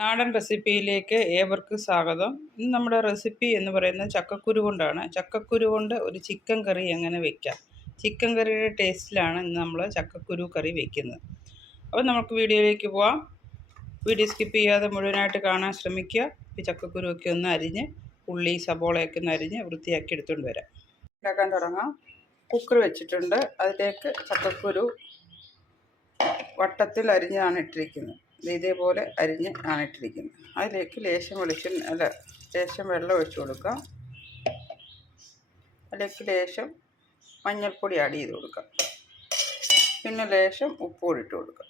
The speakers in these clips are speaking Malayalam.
നാടൻ റെസിപ്പിയിലേക്ക് ഏവർക്കും സ്വാഗതം. ഇന്ന് നമ്മുടെ റെസിപ്പി എന്ന് പറയുന്നത് ചക്കക്കുരു കൊണ്ടാണ്. ചക്കക്കുരു കൊണ്ട് ഒരു ചിക്കൻ കറി എങ്ങനെ വെക്കാം? ചിക്കൻ കറിയുടെ ടേസ്റ്റിലാണ് ഇന്ന് നമ്മൾ ചക്കക്കുരു കറി വെക്കുന്നത്. അപ്പോൾ നമുക്ക് വീഡിയോയിലേക്ക് പോവാം. വീഡിയോ സ്കിപ്പ് ചെയ്യാതെ മുഴുവനായിട്ട് കാണാൻ ശ്രമിക്കുക. ഈ ചക്കക്കുരു ഒക്കെ ഒന്ന് അരിഞ്ഞ് ഉള്ളി സബോളയൊക്കെ ഒന്ന് അരിഞ്ഞ് വൃത്തിയാക്കി എടുത്തുകൊണ്ട് വരാം. ഉണ്ടാക്കാൻ തുടങ്ങാം. കുക്കർ വെച്ചിട്ടുണ്ട്. അതിലേക്ക് ചക്കക്കുരു വട്ടത്തിൽ അരിഞ്ഞാണ് ഇട്ടിരിക്കുന്നത്. ഇതേപോലെ അരിഞ്ഞ് ആണ് അതിലേക്ക് ലേശം വെളിച്ചം അല്ല ലേശം വെള്ളം ഒഴിച്ച് കൊടുക്കാം. അതിലേക്ക് ലേശം മഞ്ഞൾപ്പൊടി ആഡ് ചെയ്ത് കൊടുക്കാം. പിന്നെ ലേശം ഉപ്പ് ഇട്ട് കൊടുക്കാം.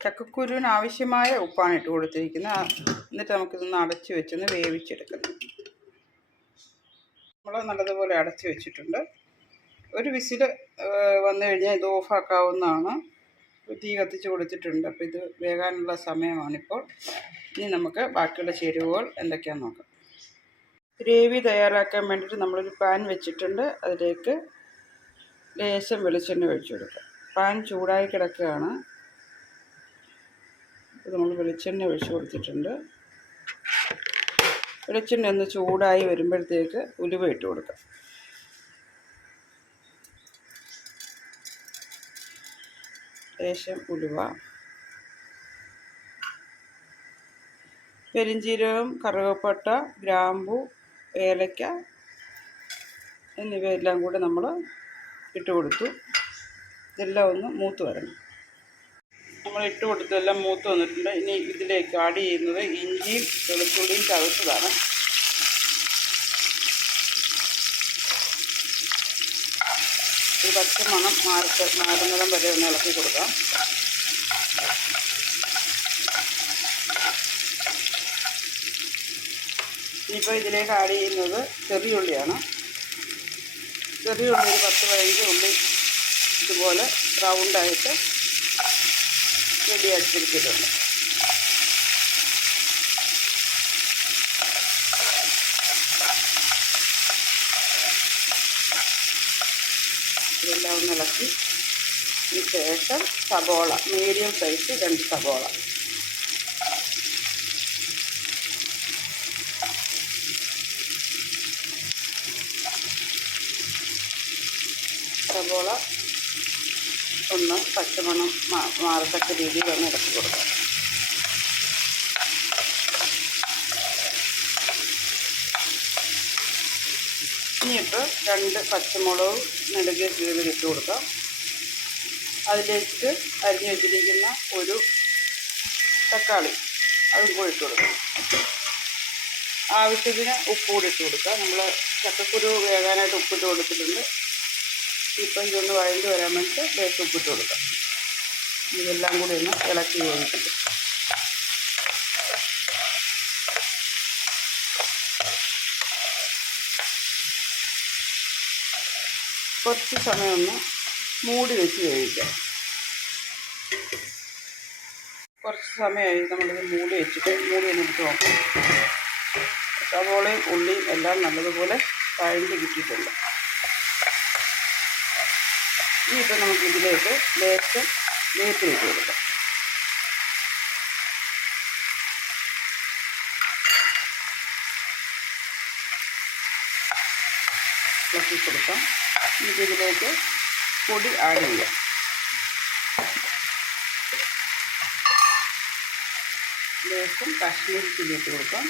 ചക്കക്കുരുവിന് ആവശ്യമായ ഉപ്പാണ് ഇട്ട് കൊടുത്തിരിക്കുന്നത്. എന്നിട്ട് നമുക്കിതൊന്ന് അടച്ച് വെച്ചൊന്ന് വേവിച്ചെടുക്കണം നമ്മൾ നല്ലതുപോലെ അടച്ച് വെച്ചിട്ടുണ്ട്. ഒരു വിസിൽ വന്നു കഴിഞ്ഞാൽ ഇത് ഓഫാക്കാവുന്നതാണ്. തീ കത്തിച്ച് കൊടുത്തിട്ടുണ്ട് അപ്പോൾ ഇത് വേകാനുള്ള സമയമാണിപ്പോൾ. ഇനി നമുക്ക് ബാക്കിയുള്ള ചേരുവകൾ എന്തൊക്കെയാണെന്ന് നോക്കാം. ഗ്രേവി തയ്യാറാക്കാൻ വേണ്ടിയിട്ട് നമ്മളൊരു പാൻ വെച്ചിട്ടുണ്ട്. അതിലേക്ക് ലേശം വെളിച്ചെണ്ണ ഒഴിച്ചു കൊടുക്കുക പാൻ ചൂടായി കിടക്കുകയാണ്. നമ്മൾ വെളിച്ചെണ്ണ ഒഴിച്ചു കൊടുത്തിട്ടുണ്ട്. വെളിച്ചെണ്ണ ഒന്ന് ചൂടായി വരുമ്പോഴത്തേക്ക് ഉലുവ ഇട്ട് കൊടുക്കാം. ലേശം ഉലുവ. പെരിഞ്ചീരകം കറുകപ്പട്ട ഗ്രാമ്പു ഏലക്ക എന്നിവയെല്ലാം കൂടെ നമ്മൾ ഇട്ട് കൊടുത്തു. ഇതെല്ലാം ഒന്ന് മൂത്ത് വരണം. നമ്മൾ ഇട്ട് കൊടുത്തതെല്ലാം മൂത്ത് വന്നിട്ടുണ്ട്. ഇനി ഇതിലേക്ക് ആഡ് ചെയ്യുന്നത് ഇഞ്ചിയും വെളുത്തുള്ളിയും ചതച്ചതാണ്. ഒരു പച്ച മണം മാറത്ത് മാറുന്നിടം വരെ ഒന്ന് ഇളക്കി കൊടുക്കാം. ഇനിയിപ്പോൾ ഇതിലേക്ക് ആഡ് ചെയ്യുന്നത് ചെറിയ ഉള്ളി ഒരു പത്ത് പതിനഞ്ച് ഉള്ളി ഇതുപോലെ റൗണ്ടായിട്ട് റെഡിയാക്കിയെടുത്തിട്ടുണ്ട് ഇതെല്ലാം ഒന്ന് ഇളക്കി ഇതിന് ശേഷം സബോള മീഡിയം സൈസ് രണ്ട് സബോള. സബോള ഒന്ന് പച്ചമണം മാറത്തക്ക രീതിയിൽ ഒന്ന് ഇളക്കി കൊടുക്കാം ഇനിയിപ്പോൾ രണ്ട് പച്ചമുളകും നെടുകെ ഇട്ട് കൊടുക്കാം. അതിലേക്ക് അരിഞ്ഞു വെച്ചിരിക്കുന്ന ഒരു തക്കാളി. അതും കൂടി ഇട്ട് കൊടുക്കാം. ആവശ്യത്തിന് ഉപ്പ് കൂടി ഇട്ട് കൊടുക്കുക നമ്മൾ ചക്കക്കുരു വേകാനായിട്ട് ഉപ്പിട്ട് കൊടുത്തിട്ടുണ്ട്. ഇപ്പം ഇതൊന്ന് വഴണ്ട് വരാൻ വേണ്ടിയിട്ട് ലേശം ഉപ്പിട്ട് കൊടുക്കാം. ഇതെല്ലാം കൂടി ഒന്ന് ഇളക്കി യോജിപ്പിക്കും കുറച്ച് സമയം ഒന്ന് മൂടി വെച്ച് വേവിക്കാം കുറച്ച് സമയമായി നമ്മളിത് മൂടി വെച്ചിട്ട് മൂടി ഒന്ന് എടുത്ത് നോക്കാം. സവോളയും ഉള്ളിയും എല്ലാം നല്ലതുപോലെ വഴണ്ട് കിട്ടിയിട്ടുണ്ട്. ഇനിയിപ്പോൾ നമുക്ക് ഇതിലേക്ക് ലേശം വേപ്പിലിട്ട് കൊടുക്കാം ഇളക്കി കൊടുക്കാം. ഇനി ഇതിലേക്ക് പൊടി ആഡ് ചെയ്യാം. ലേശം കാശ്മീരി ചില്ലി ഇട്ട് കൊടുക്കാം.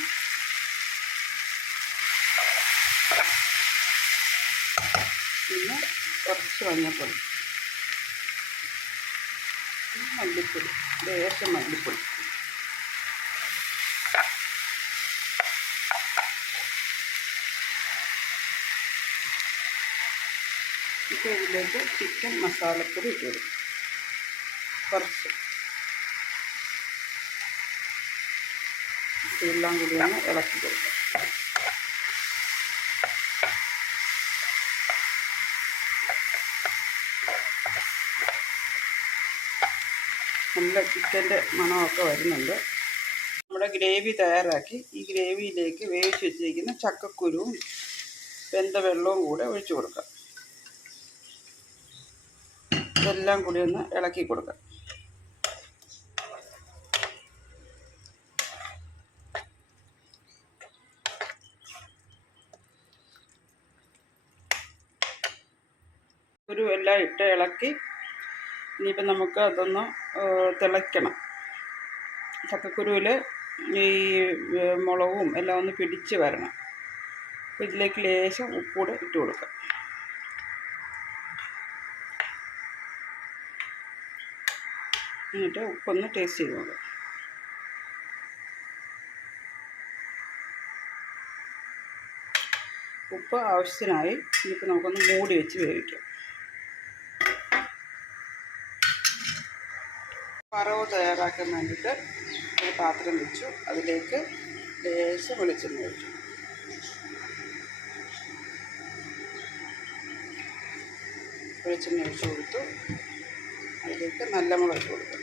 പിന്നെ കുറച്ച് മഞ്ഞപ്പൊടി മല്ലിപ്പൊടി ലേശം മല്ലിപ്പൊടി. ഇപ്പോൾ ഇതിലേക്ക് ചിക്കൻ മസാലപ്പൊടി ഇട്ട് കൊടുക്കും. കുറച്ച്. എല്ലാം കൂടി ഒന്ന് ഇളക്കി കൊടുക്കും. നല്ല ചിക്കന്റെ മണമൊക്കെ വരുന്നുണ്ട്. നമ്മുടെ ഗ്രേവി തയ്യാറാക്കി. ഈ ഗ്രേവിയിലേക്ക് വേവിച്ച് വെച്ചിരിക്കുന്ന ചക്കക്കുരുവും വെന്ത വെള്ളവും കൂടെ ഒഴിച്ചു കൊടുക്കാം. ഇതെല്ലാം കൂടി ഒന്ന് ഇളക്കി കൊടുക്കാം. ഒരു എല്ലാം ഇട്ട് ഇളക്കി ഇനിയിപ്പോൾ നമുക്ക് അതൊന്ന് തിളയ്ക്കണം. ചക്കക്കുരുവിൽ ഈ മുളകും എല്ലാം ഒന്ന് പിടിച്ച് വരണം. അപ്പോൾ ഇതിലേക്ക് ലേശം ഉപ്പൂടെ ഇട്ട് കൊടുക്കാം. എന്നിട്ട് ഉപ്പൊന്ന് ടേസ്റ്റ് ചെയ്ത് നോക്കാം. ഉപ്പ് ആവശ്യത്തിനായി ഇനിയിപ്പോൾ നമുക്കൊന്ന് മൂടി വെച്ച് വേവിക്കാം. വറവ് തയ്യാറാക്കാൻ വേണ്ടിയിട്ട് ഒരു പാത്രം വെച്ചു. അതിലേക്ക് ലേശം വെളിച്ചെണ്ണ ഒഴിച്ചു. വെളിച്ചെണ്ണ ഒഴിച്ചു കൊടുത്തു. അതിലേക്ക് നല്ല മുളക് ഇട്ട് കൊടുക്കും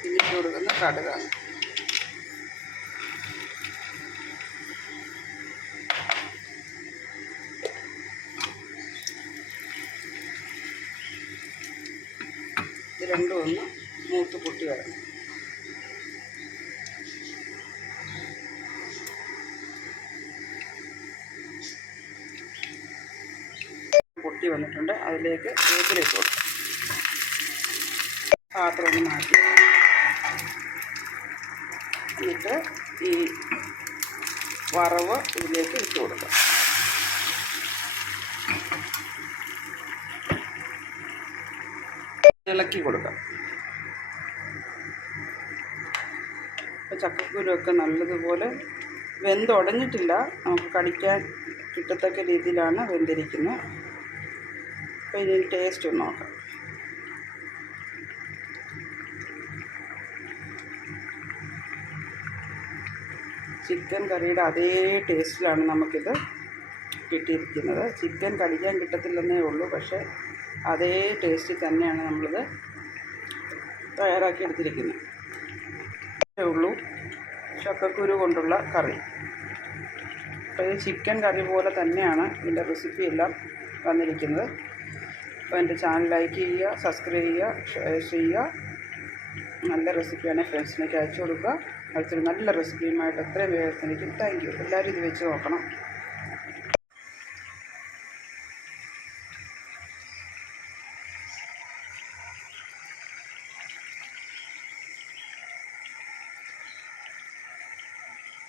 പിന്നെ ഇട്ട് കൊടുക്കുന്ന കടുകാണ്. രണ്ടും ഒന്ന് മൂത്ത് പൊട്ടി വരണം. പൊട്ടി വന്നിട്ടുണ്ട്. അതിലേക്ക് വേപ്പിലേക്ക് കൊടുക്കും. പാത്രം ഒന്ന് മാറ്റി. എന്നിട്ട് ഈ വറവ് ഇതിലേക്ക് ഇട്ട് കൊടുക്കാം. ഇളക്കി കൊടുക്കാം. അപ്പോൾ ചക്കക്കുരുവൊക്കെ നല്ലതുപോലെ വെന്തുടഞ്ഞിട്ടില്ല നമുക്ക് കടിക്കാൻ കിട്ടത്തക്ക രീതിയിലാണ് വെന്തിരിക്കുന്നത്. അപ്പോൾ ഇനി ടേസ്റ്റ് നോക്കാം. ചിക്കൻ കറിയുടെ അതേ ടേസ്റ്റിലാണ് നമുക്കിത് കിട്ടിയിരിക്കുന്നത്. ചിക്കൻ കടിക്കാൻ കിട്ടത്തില്ലെന്നേ ഉള്ളൂ പക്ഷേ അതേ ടേസ്റ്റിൽ തന്നെയാണ് നമ്മളിത് തയ്യാറാക്കി എടുത്തിരിക്കുന്നത്. ഉള്ളൂ ചക്കക്കുരു കൊണ്ടുള്ള കറി. അപ്പോൾ ഇത് ചിക്കൻ കറി പോലെ തന്നെയാണ് ഇതിന്റെ റെസിപ്പി എല്ലാം വന്നിരിക്കുന്നത്. അപ്പോൾ എന്റെ ചാനൽ ലൈക്ക് ചെയ്യുക സബ്സ്ക്രൈബ് ചെയ്യുക ഷെയർ ചെയ്യുക. നല്ല റെസിപ്പിയാണ് ഫ്രണ്ട്സിനൊക്കെ അയച്ചു കൊടുക്കുക. അടുത്തൊരു നല്ല റെസിപ്പിയുമായിട്ട് എത്രയും വേഗത്തിലേക്കും താങ്ക് യു എല്ലാവരും ഇത് വെച്ച് നോക്കണം.